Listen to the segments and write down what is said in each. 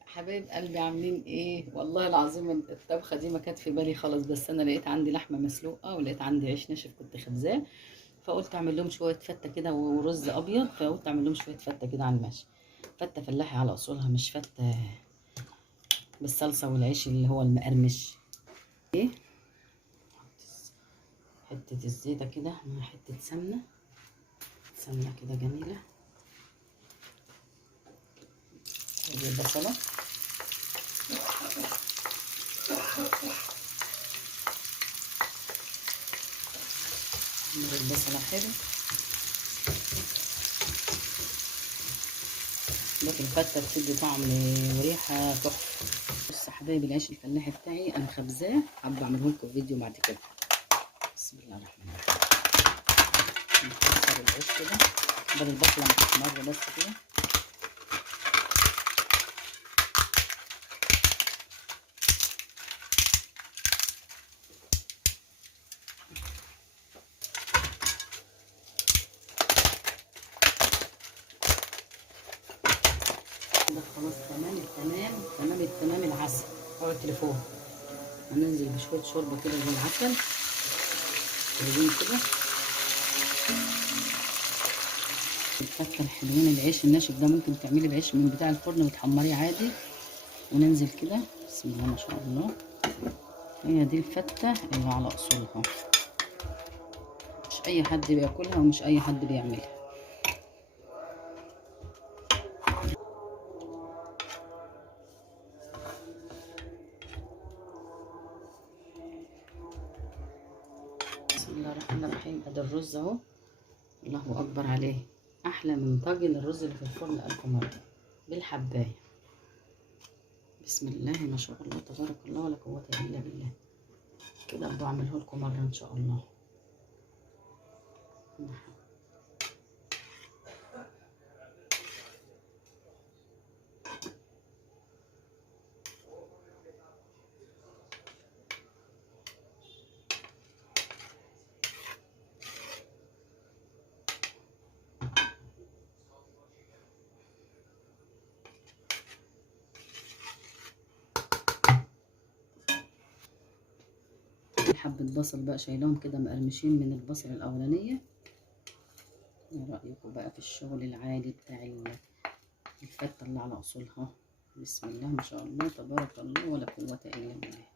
حبايب قلبي عاملين ايه؟ والله العظيم الطبخه دي ما كانت في بالي خالص، بس انا لقيت عندي لحمه مسلوقه ولقيت عندي عيش ناشف كنت خبزاه، فقلت اعمل لهم شويه فته كده ورز ابيض، فقلت اعمل لهم شويه فته كده على المشي. فته فلاحي على اصولها، مش فته بالصلصه والعيش اللي هو المقرمش. ايه، حته الزيته كده مع حته سمنه، سمنه كده جميله. ودي البصله، البصله حلو، لكن الفتة بتدي طعم وريحة تحفة. بص يا حبايبي، العيش الفلاحي بتاعي أنا خبزاه، حابة أعمله لكم فيديو بعد كده. بسم الله الرحمن الرحيم. نكسر العيش كده بدل البصلة ما تحمر بس كده. كده خلاص، تمام التمام تمام التمام. العسل هو التليفون، هننزل بشوية شوربة كده زي العسل حلوين كده. الفتة الحلوين، العيش الناشف ده ممكن تعملي بعيش من بتاع الفرن وتحمريه عادي. وننزل كده، بسم الله ما شاء الله. هي دي الفتة اللي على أصولها، مش أي حد بياكلها ومش أي حد بيعملها. بسم الله الرحمن الرحيم. ادي الرز اهو، الله اكبر عليه، احلى من طاجن الرز اللي في الفرن الف مره بالحبايه. بسم الله ما شاء الله تبارك الله ولا قوه الا بالله. كده ابقى اعمله لكم مره ان شاء الله. حبه بصل بقى شايلهم كده مقرمشين من البصل الاولانيه. ايه رايكم بقى في الشغل العالي بتاع الفته اللي على اصولها؟ بسم الله ما شاء الله تبارك الله ولا قوه الا بالله.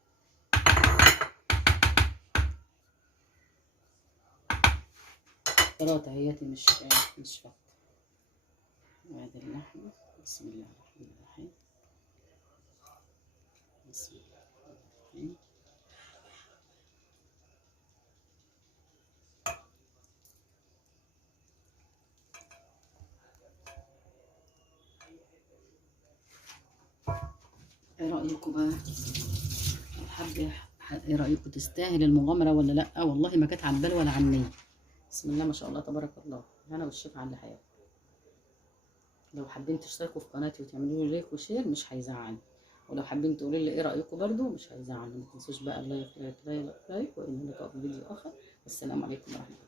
ثلاثة اهيتي، مش فته. وادي اللحمه، بسم الله الرحمن الرحيم. بسم الله الرحمن الرحيم. ايه رأيكم بقى؟ حابة ايه رأيكم، تستاهل المغامرة ولا لا؟ والله ما كانت على البال ولا على النية. بسم الله ما شاء الله تبارك الله. انا والشيف على حياتي. لو حابين تشتركوا في قناتي وتعملوا لي لايك وشير مش هيزعلني، ولو حابين تقولوا لي ايه رأيكم برضو مش هيزعلني. ما تنسوش بقى اللايك لايك لايك لايك، وان لقاء في فيديو اخر. والسلام عليكم ورحمة الله.